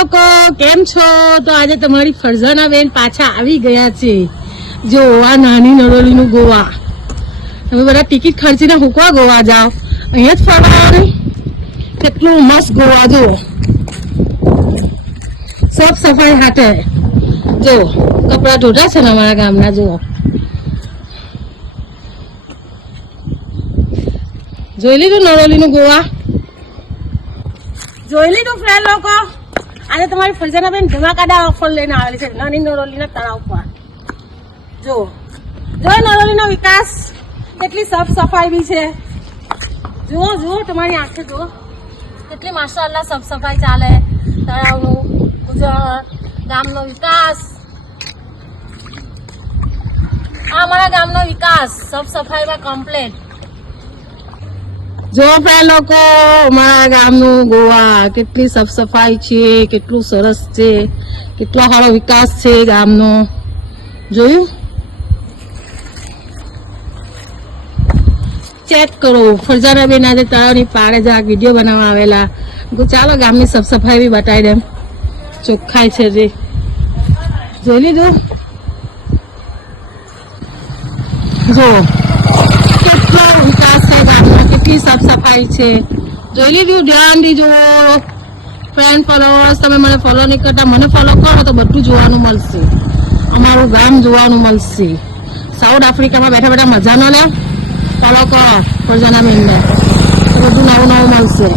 લોકો કેમ છો? તો આજે તમારી ફરજાના બેન પાછા આવી ગયા છે. જો આ નાની નરોલીનું ગોવા, તમે બધા ટિકિટ ખર્ચીને હુકવા ગોવા જાઓ, અહીંયા જ ફરવાનું. કેટલું મસ્ત ગોવા જુઓ, સાફ સફાઈ હાથે. જો કપડા ધોતા છે ને અમારા ગામના. જુઓ, જોઈ લીધું નરોલીનું ગોવા? જોઈ લીધું ફ્રેન્ડ લોકો? આજે તમારી ફરજાના બેન ધમાકાદાર ઓફર લઈને આવેલી છે નાની નરોલીના તળાવ પર. જો નરોલીનો વિકાસ, કેટલી સાફ સફાઈ બી છે. જુઓ તમારી આંખે જુઓ કેટલી માશાઅલ્લાહ સાફ સફાઈ ચાલે. તળાવનું ઉજવણ, ગામનો વિકાસ, આ અમારા ગામનો વિકાસ સાફ સફાઈમાં કમ્પ્લીટ. જો ફ્રેન્ડ લોકો, અમારા ગામનું ગોવા કેટલી સાફ સફાઈ છે, કેટલું સરસ છે, કેટલો સારો વિકાસ છે ગામનો. જોયું? ચેક કરો. ફરજાના બેન આજે તળાવની પાળે જરાક વિડીયો બનાવવા આવેલા. ચાલો ગામની સાફ સફાઈ બી બતાવી દેમ. ચોખ્ખાઈ છે જે જોઈ લીધું? જો કેટલો વિકાસ છે ગામનો, કેટલી સાફ સફાઈ છે. જોઈ લીધું? ધ્યાનથી જુઓ ફ્રેન્ડ ફોલોઅર્સ. તમે મને ફોલો નહીં કરતા, મને ફોલો કરો તો બધું જોવાનું મળશે, અમારું ગામ જોવાનું મળશે. સાઉથ આફ્રિકામાં બેઠા બેઠા મજા ન લે, ફોલો કરો ફરજાના બેનને, બધું નવું નવું મળશે.